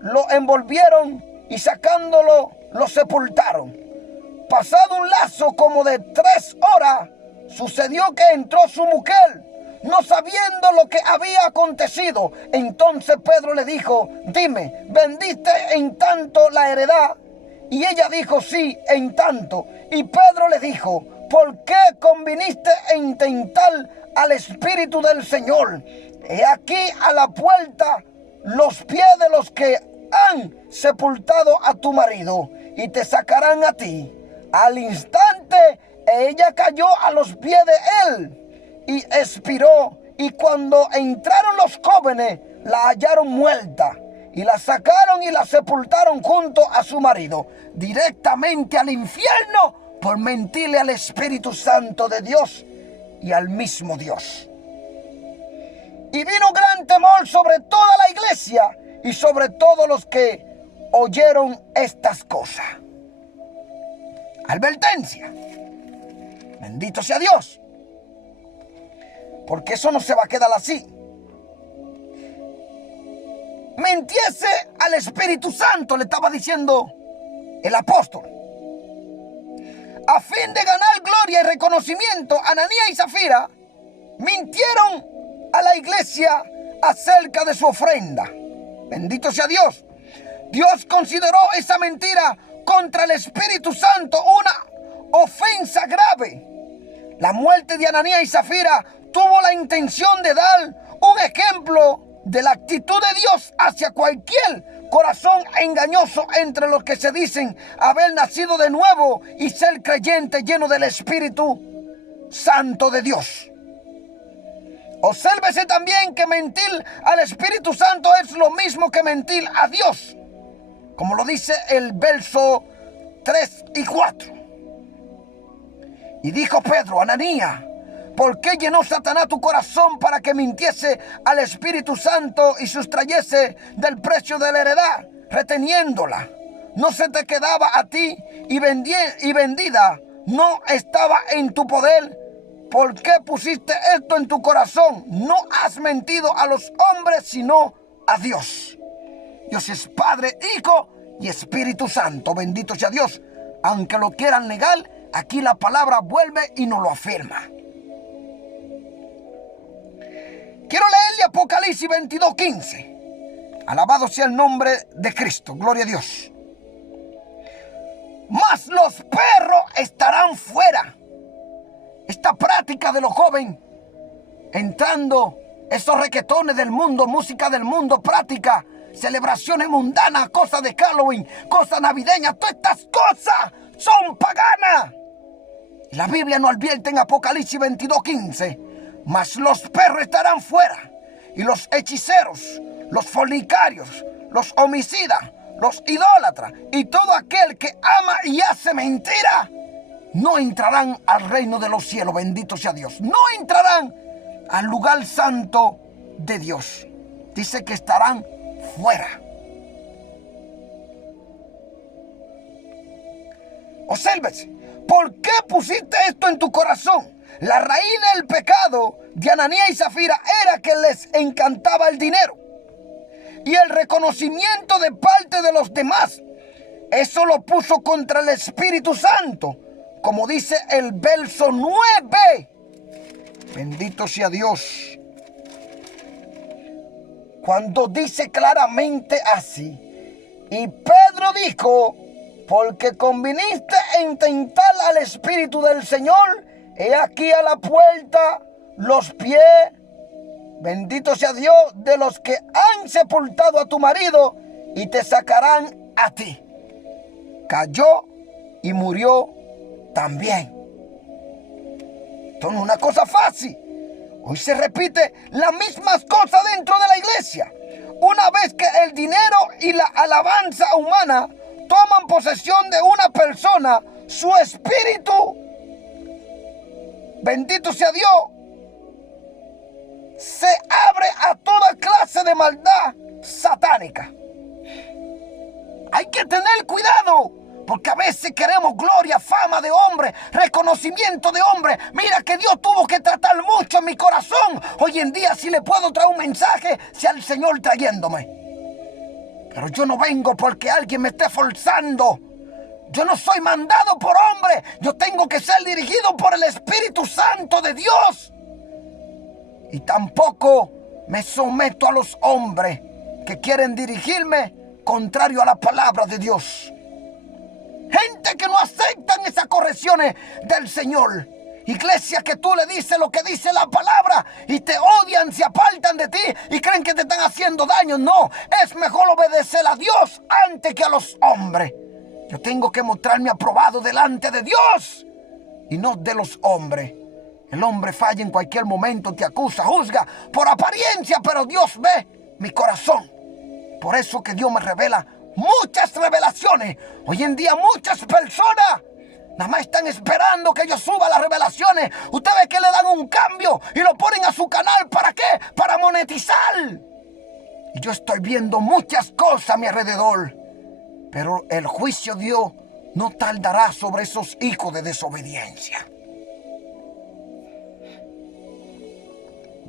lo envolvieron y sacándolo, lo sepultaron. Pasado un lapso como de 3 horas, sucedió que entró su mujer, no sabiendo lo que había acontecido. Entonces Pedro le dijo: dime, ¿vendiste en tanto la heredad? Y ella dijo: sí, en tanto. Y Pedro le dijo: ¿por qué conviniste en tentar al Espíritu del Señor? He aquí a la puerta los pies de los que han sepultado a tu marido, y te sacarán a ti. Al instante ella cayó a los pies de él y expiró. Y cuando entraron los jóvenes, la hallaron muerta, y la sacaron y la sepultaron junto a su marido, directamente al infierno, por mentirle al Espíritu Santo de Dios y al mismo Dios. Y vino gran temor sobre toda la iglesia y sobre todos los que oyeron estas cosas. Advertencia. Bendito sea Dios. Porque eso no se va a quedar así. Mentiese al Espíritu Santo, le estaba diciendo el apóstol. A fin de ganar gloria y reconocimiento, Ananías y Zafira mintieron a la iglesia acerca de su ofrenda. Bendito sea Dios. Dios consideró esa mentira contra el Espíritu Santo una ofensa grave. La muerte de Ananías y Zafira tuvo la intención de dar un ejemplo de la actitud de Dios hacia cualquier corazón engañoso entre los que se dicen haber nacido de nuevo y ser creyente lleno del Espíritu Santo de Dios. Obsérvese también que mentir al Espíritu Santo es lo mismo que mentir a Dios, como lo dice el verso 3 y 4. Y dijo Pedro: Ananías, ¿por qué llenó Satanás tu corazón para que mintiese al Espíritu Santo y sustrayese del precio de la heredad, reteniéndola? ¿No se te quedaba a ti y vendida no estaba en tu poder? ¿Por qué pusiste esto en tu corazón? No has mentido a los hombres, sino a Dios. Dios es Padre, Hijo y Espíritu Santo. Bendito sea Dios. Aunque lo quieran negar, aquí la palabra vuelve y nos lo afirma. Quiero leerle Apocalipsis 22:15. Alabado sea el nombre de Cristo. Gloria a Dios. Mas los perros estarán fuera. Esta práctica de los jóvenes entrando esos requetones del mundo, música del mundo, práctica, celebraciones mundanas, cosas de Halloween, cosas navideñas, todas estas cosas son paganas. La Biblia nos advierte en Apocalipsis 22:15. Mas los perros estarán fuera, y los hechiceros, los fornicarios, los homicidas, los idólatras y todo aquel que ama y hace mentira no entrarán al reino de los cielos. Bendito sea Dios. No entrarán al lugar santo de Dios. Dice que estarán fuera. Obsérvese. ¿Por qué pusiste esto en tu corazón? La raíz del pecado de Ananías y Zafira era que les encantaba el dinero y el reconocimiento de parte de los demás. Eso lo puso contra el Espíritu Santo, como dice el verso 9. Bendito sea Dios. Cuando dice claramente así: y Pedro dijo: porque conviniste en tentar al Espíritu del Señor, he aquí a la puerta los pies, bendito sea Dios, de los que han sepultado a tu marido, y te sacarán a ti. Cayó y murió también. Esto no es una cosa fácil. Hoy se repite las mismas cosas dentro de la iglesia. Una vez que el dinero y la alabanza humana toman posesión de una persona, su espíritu, bendito sea Dios, se abre a toda clase de maldad satánica. Hay que tener cuidado, porque a veces queremos gloria, fama de hombre, reconocimiento de hombre. Mira que Dios tuvo que tratar mucho en mi corazón. Hoy en día sí le puedo traer un mensaje, sea el Señor trayéndome. Pero yo no vengo porque alguien me esté forzando. Yo no soy mandado por hombre. Yo tengo que ser dirigido por el Espíritu Santo de Dios. Y tampoco me someto a los hombres que quieren dirigirme contrario a la palabra de Dios. Gente que no aceptan esas correcciones del Señor. Iglesia que tú le dices lo que dice la palabra y te odian, se apartan de ti y creen que te están haciendo daño. No, es mejor obedecer a Dios antes que a los hombres. Yo tengo que mostrarme aprobado delante de Dios y no de los hombres. El hombre falla en cualquier momento, te acusa, juzga por apariencia, pero Dios ve mi corazón. Por eso que Dios me revela muchas revelaciones. Hoy en día muchas personas nada más están esperando que yo suba las revelaciones. Usted ve que le dan un cambio y lo ponen a su canal. ¿Para qué? Para monetizar. Y yo estoy viendo muchas cosas a mi alrededor. Pero el juicio de Dios no tardará sobre esos hijos de desobediencia.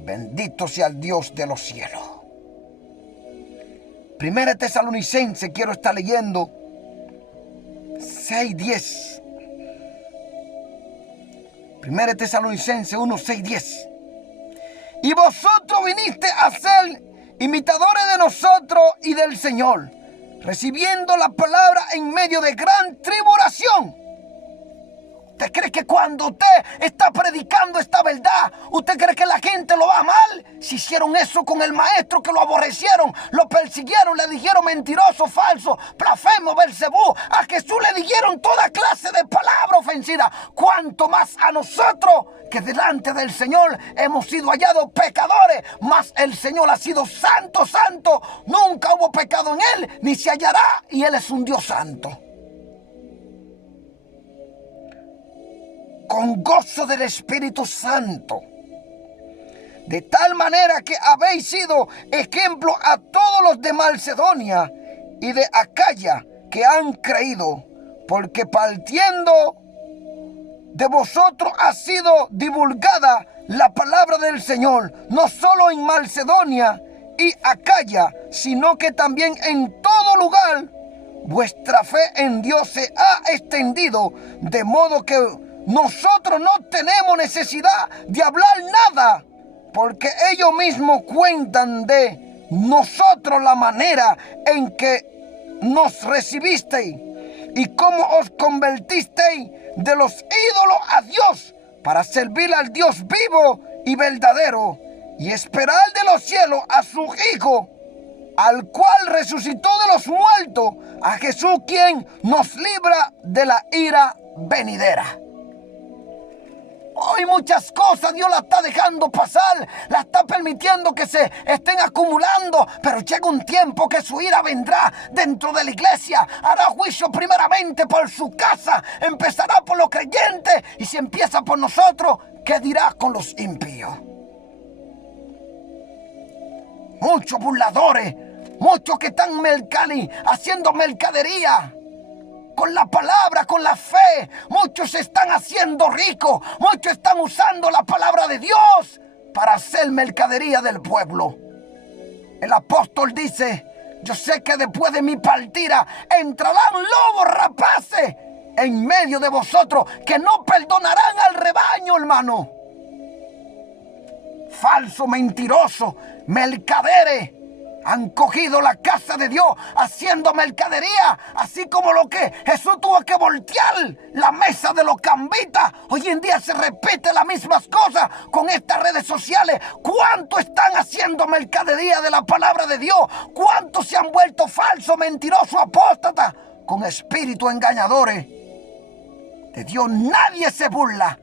Bendito sea el Dios de los cielos. Primera Tesalonicense, quiero estar leyendo 6:10. Primera Tesalonicense 1:6-10. Y vosotros viniste a ser imitadores de nosotros y del Señor, recibiendo la palabra en medio de gran tribulación. ¿Usted cree que cuando usted está predicando esta verdad, usted cree que la gente lo va mal? Si hicieron eso con el maestro, que lo aborrecieron, lo persiguieron, le dijeron mentiroso, falso, blasfemo, Belcebú. A Jesús le dijeron toda clase de palabras ofensivas. ¿Cuánto más a nosotros, que delante del Señor hemos sido hallados pecadores? Mas el Señor ha sido santo, santo. Nunca hubo pecado en Él, ni se hallará, y Él es un Dios santo. Con gozo del Espíritu Santo, de tal manera que habéis sido ejemplo a todos los de Macedonia y de Acaya que han creído, porque partiendo de vosotros ha sido divulgada la palabra del Señor, no solo en Macedonia y Acaya, sino que también en todo lugar vuestra fe en Dios se ha extendido, de modo que nosotros no tenemos necesidad de hablar nada, porque ellos mismos cuentan de nosotros la manera en que nos recibisteis y cómo os convertisteis de los ídolos a Dios para servir al Dios vivo y verdadero y esperar de los cielos a su Hijo, al cual resucitó de los muertos, a Jesús, quien nos libra de la ira venidera. Hoy muchas cosas Dios las está dejando pasar, las está permitiendo que se estén acumulando, pero llega un tiempo que su ira vendrá dentro de la iglesia, hará juicio primeramente por su casa, empezará por los creyentes, y si empieza por nosotros, ¿qué dirá con los impíos? Muchos burladores, muchos que están haciendo mercadería con la palabra, con la fe. Muchos se están haciendo ricos, muchos están usando la palabra de Dios para hacer mercadería del pueblo. El apóstol dice: yo sé que después de mi partida entrarán lobos rapaces en medio de vosotros, que no perdonarán al rebaño, hermano. Falso, mentiroso, mercaderes han cogido la casa de Dios haciendo mercadería, así como lo que Jesús tuvo que voltear la mesa de los cambitas. Hoy en día se repite las mismas cosas con estas redes sociales. ¿Cuánto están haciendo mercadería de la palabra de Dios? ¿Cuántos se han vuelto falsos, mentirosos, apóstatas, con espíritus engañadores? De Dios nadie se burla,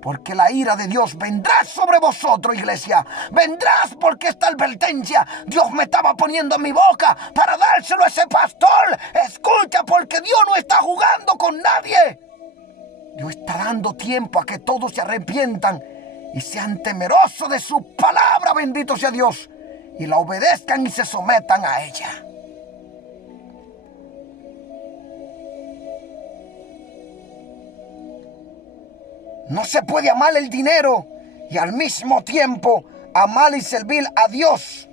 porque la ira de Dios vendrá sobre vosotros, iglesia. Vendrás, porque esta advertencia Dios me estaba poniendo en mi boca para dárselo a ese pastor. Escucha, porque Dios no está jugando con nadie. Dios está dando tiempo a que todos se arrepientan y sean temerosos de su palabra, bendito sea Dios, y la obedezcan y se sometan a ella. No se puede amar el dinero y al mismo tiempo amar y servir a Dios.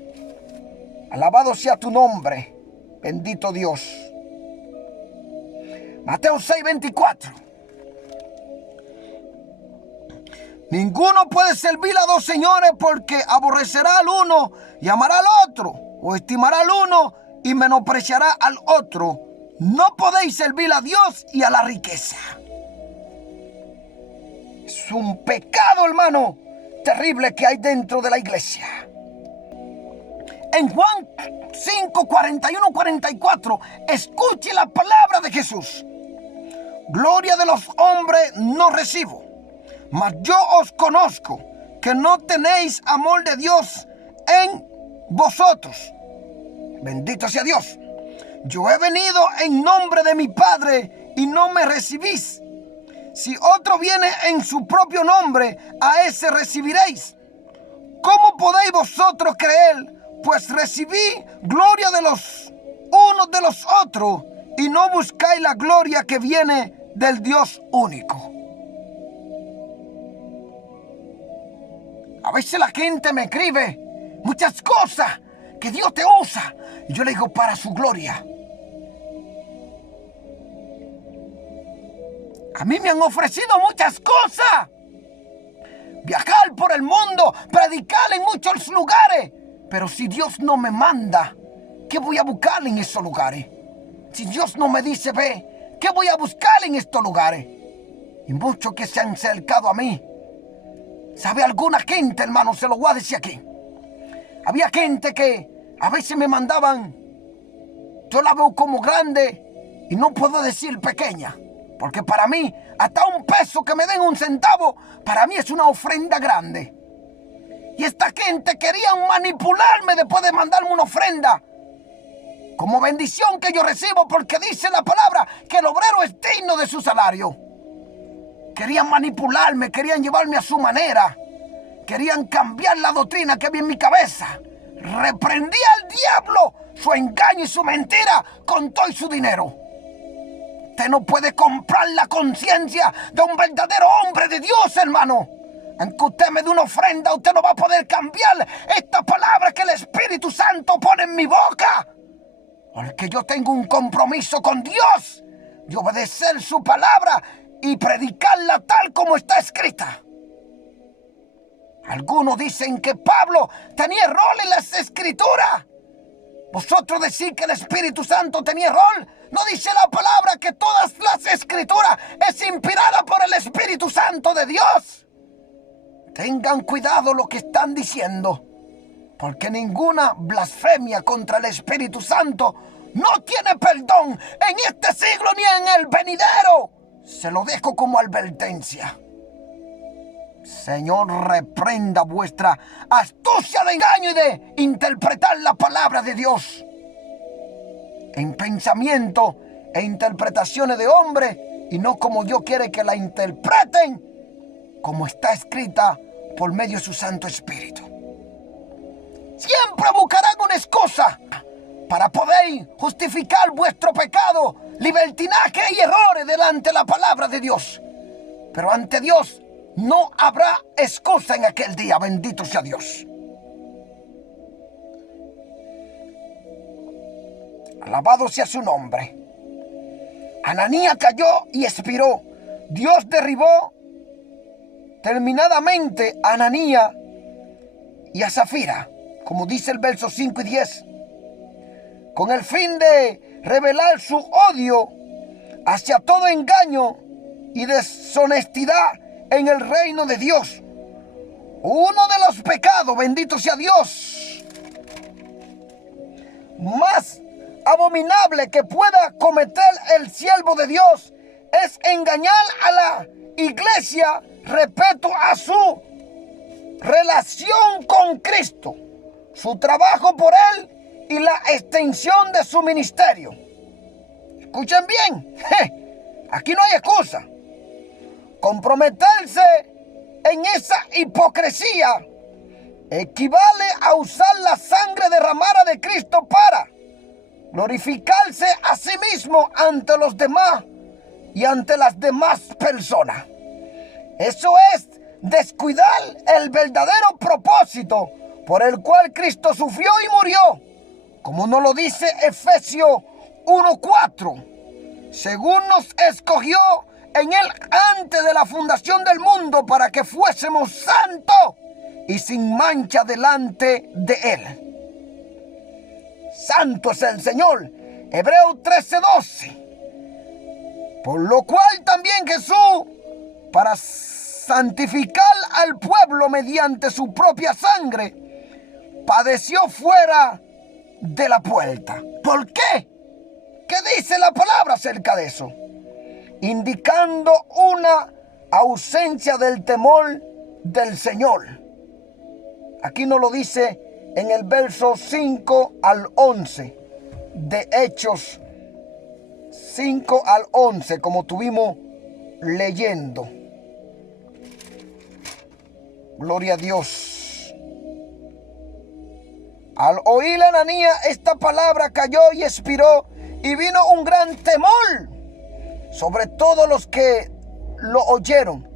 Alabado sea tu nombre, bendito Dios. Mateo 6:24. Ninguno puede servir a dos señores, porque aborrecerá al uno y amará al otro, o estimará al uno y menospreciará al otro. No podéis servir a Dios y a la riqueza. Es un pecado, hermano, terrible que hay dentro de la iglesia. En Juan 5, 41, 44, escuche la palabra de Jesús. Gloria de los hombres no recibo, mas yo os conozco, que no tenéis amor de Dios en vosotros. Bendito sea Dios. Yo he venido en nombre de mi Padre y no me recibís. Si otro viene en su propio nombre, a ese recibiréis. ¿Cómo podéis vosotros creer? Pues recibí gloria de los unos de los otros, y no buscáis la gloria que viene del Dios único. A veces la gente me escribe muchas cosas que Dios te usa, y yo le digo, para su gloria. A mí me han ofrecido muchas cosas. Viajar por el mundo, predicar en muchos lugares. Pero si Dios no me manda, ¿qué voy a buscar en esos lugares? Si Dios no me dice, ve, ¿qué voy a buscar en estos lugares? Y muchos que se han acercado a mí. ¿Sabe alguna gente, hermano? Se lo voy a decir aquí. Había gente que a veces me mandaban, yo la veo como grande y no puedo decir pequeña. Porque para mí, hasta un peso que me den, un centavo, para mí es una ofrenda grande. Y esta gente quería manipularme después de mandarme una ofrenda como bendición que yo recibo, porque dice la palabra que el obrero es digno de su salario. Querían manipularme, querían llevarme a su manera, querían cambiar la doctrina que había en mi cabeza. Reprendí al diablo su engaño y su mentira con todo y su dinero. Usted no puede comprar la conciencia de un verdadero hombre de Dios, hermano. Aunque usted me dé una ofrenda, usted no va a poder cambiar esta palabra que el Espíritu Santo pone en mi boca. Porque yo tengo un compromiso con Dios de obedecer su palabra y predicarla tal como está escrita. Algunos dicen que Pablo tenía error en las Escrituras. ¿Vosotros decís que el Espíritu Santo tenía error? ¿No dice la palabra que todas las Escrituras es inspirada por el Espíritu Santo de Dios? Tengan cuidado lo que están diciendo, porque ninguna blasfemia contra el Espíritu Santo no tiene perdón en este siglo ni en el venidero. Se lo dejo como advertencia. Señor, reprenda vuestra astucia de engaño y de interpretar la palabra de Dios en pensamiento e interpretaciones de hombre, y no como Dios quiere que la interpreten, como está escrita por medio de su Santo Espíritu. Siempre buscarán una excusa para poder justificar vuestro pecado, libertinaje y errores delante de la palabra de Dios. Pero ante Dios no habrá excusa en aquel día, bendito sea Dios. Alabado sea su nombre. Ananías cayó y expiró. Dios derribó terminadamente a Ananías y a Zafira, como dice el verso 5 y 10, con el fin de revelar su odio hacia todo engaño y deshonestidad en el reino de Dios. Uno de los pecados, bendito sea Dios, más abominable que pueda cometer el siervo de Dios es engañar a la iglesia respecto a su relación con Cristo, su trabajo por Él y la extensión de su ministerio. Escuchen bien, aquí no hay excusa. Comprometerse en esa hipocresía equivale a usar la sangre derramada de Cristo para glorificarse a sí mismo ante los demás y ante las demás personas. Eso es descuidar el verdadero propósito por el cual Cristo sufrió y murió, como nos lo dice Efesios 1:4. Según nos escogió en él antes de la fundación del mundo para que fuésemos santos y sin mancha delante de él. Santo es el Señor. Hebreos 13:12. Por lo cual también Jesús, para santificar al pueblo mediante su propia sangre, padeció fuera de la puerta. ¿Por qué? ¿Qué dice la palabra acerca de eso? Indicando una ausencia del temor del Señor. Aquí nos lo dice en el verso 5 al 11 de Hechos 5 al 11, como tuvimos leyendo. Gloria a Dios. Al oír Ananías esta palabra, cayó y expiró, y vino un gran temor sobre todos los que lo oyeron.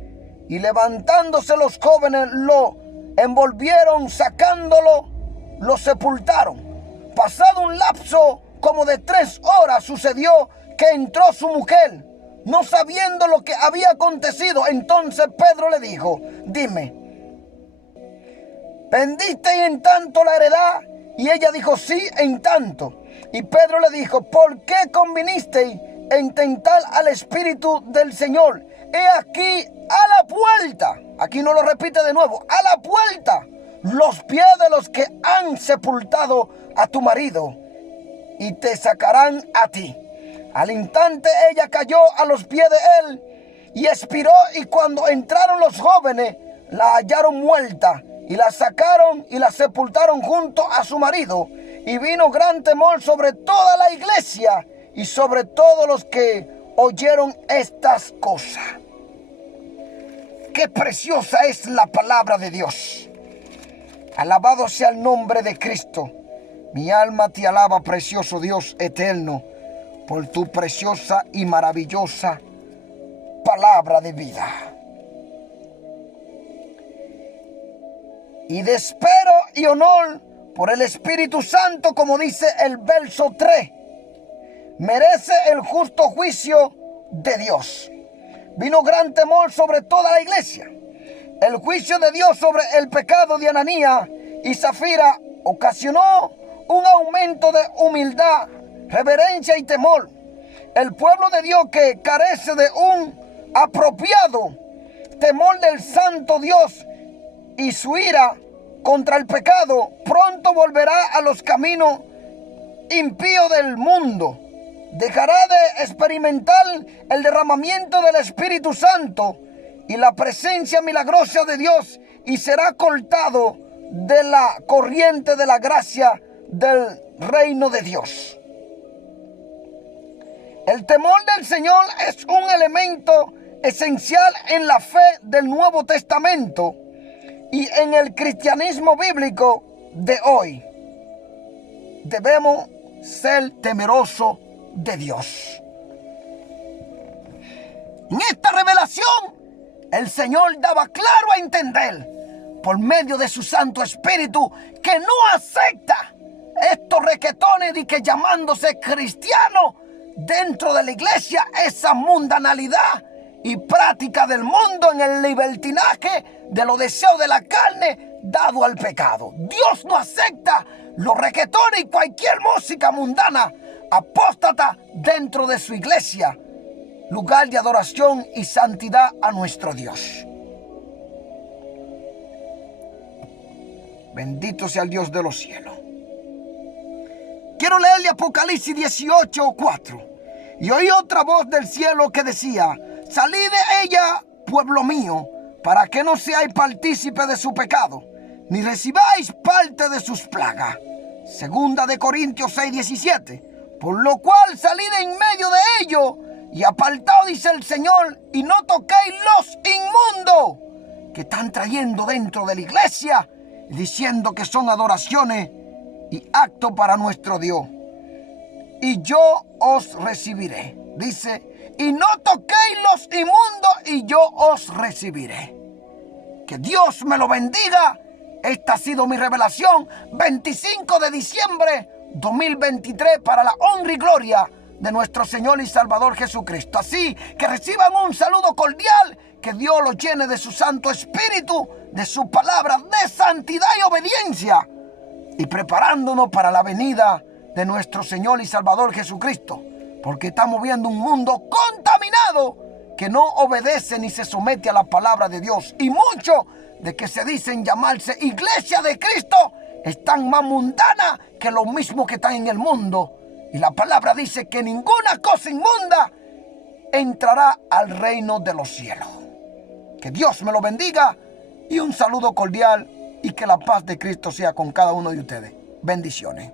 Y levantándose los jóvenes, lo envolvieron, sacándolo, lo sepultaron. Pasado un lapso como de 3 horas, sucedió que entró su mujer, no sabiendo lo que había acontecido. Entonces Pedro le dijo: dime, ¿vendiste en tanto la heredad? Y ella dijo: sí, en tanto. Y Pedro le dijo: ¿por qué convinisteis en tentar al Espíritu del Señor? He aquí a la puerta, aquí no lo repite de nuevo, a la puerta los pies de los que han sepultado a tu marido, y te sacarán a ti. Al instante ella cayó a los pies de él y expiró, y cuando entraron los jóvenes la hallaron muerta, y la sacaron y la sepultaron junto a su marido. Y vino gran temor sobre toda la iglesia y sobre todos los que oyeron estas cosas. Qué preciosa es la palabra de Dios. Alabado sea el nombre de Cristo. Mi alma te alaba, precioso Dios eterno, por tu preciosa y maravillosa palabra de vida. Y de espero y honor por el Espíritu Santo, como dice el verso 3, merece el justo juicio de Dios. Vino gran temor sobre toda la iglesia. El juicio de Dios sobre el pecado de Ananías y Zafira ocasionó un aumento de humildad, reverencia y temor. El pueblo de Dios, que carece de un apropiado temor del santo Dios y su ira contra el pecado, pronto volverá a los caminos impíos del mundo. Dejará de experimentar el derramamiento del Espíritu Santo y la presencia milagrosa de Dios, y será cortado de la corriente de la gracia del reino de Dios. El temor del Señor es un elemento esencial en la fe del Nuevo Testamento y en el cristianismo bíblico de hoy. Debemos ser temerosos de Dios. En esta revelación, el Señor daba claro a entender, por medio de su Santo Espíritu, que no acepta estos requetones de que llamándose cristianos dentro de la iglesia, esa mundanalidad y práctica del mundo en el libertinaje de los deseos de la carne dado al pecado. Dios no acepta los requetones y cualquier música mundana apóstata dentro de su iglesia, lugar de adoración y santidad a nuestro Dios. Bendito sea el Dios de los cielos. Quiero leerle Apocalipsis 18:4. Y oí otra voz del cielo que decía: salid de ella, pueblo mío, para que no seáis partícipe de su pecado, ni recibáis parte de sus plagas. Segunda de Corintios 6:17. Por lo cual salid en medio de ellos y apartaos, dice el Señor, y no toquéis los inmundos, que están trayendo dentro de la iglesia, diciendo que son adoraciones y actos para nuestro Dios. Y yo os recibiré, dice, y no toquéis los inmundos y yo os recibiré. Que Dios me lo bendiga. Esta ha sido mi revelación, 25 de diciembre 2023, para la honra y gloria de nuestro Señor y Salvador Jesucristo. Así que reciban un saludo cordial, que Dios los llene de su Santo Espíritu, de su palabra, de santidad y obediencia, y preparándonos para la venida de nuestro Señor y Salvador Jesucristo, porque estamos viendo un mundo contaminado que no obedece ni se somete a la palabra de Dios, y muchos de que se dicen llamarse Iglesia de Cristo están más mundanas que los mismos que están en el mundo. Y la palabra dice que ninguna cosa inmunda entrará al reino de los cielos. Que Dios me lo bendiga, y un saludo cordial, y que la paz de Cristo sea con cada uno de ustedes. Bendiciones.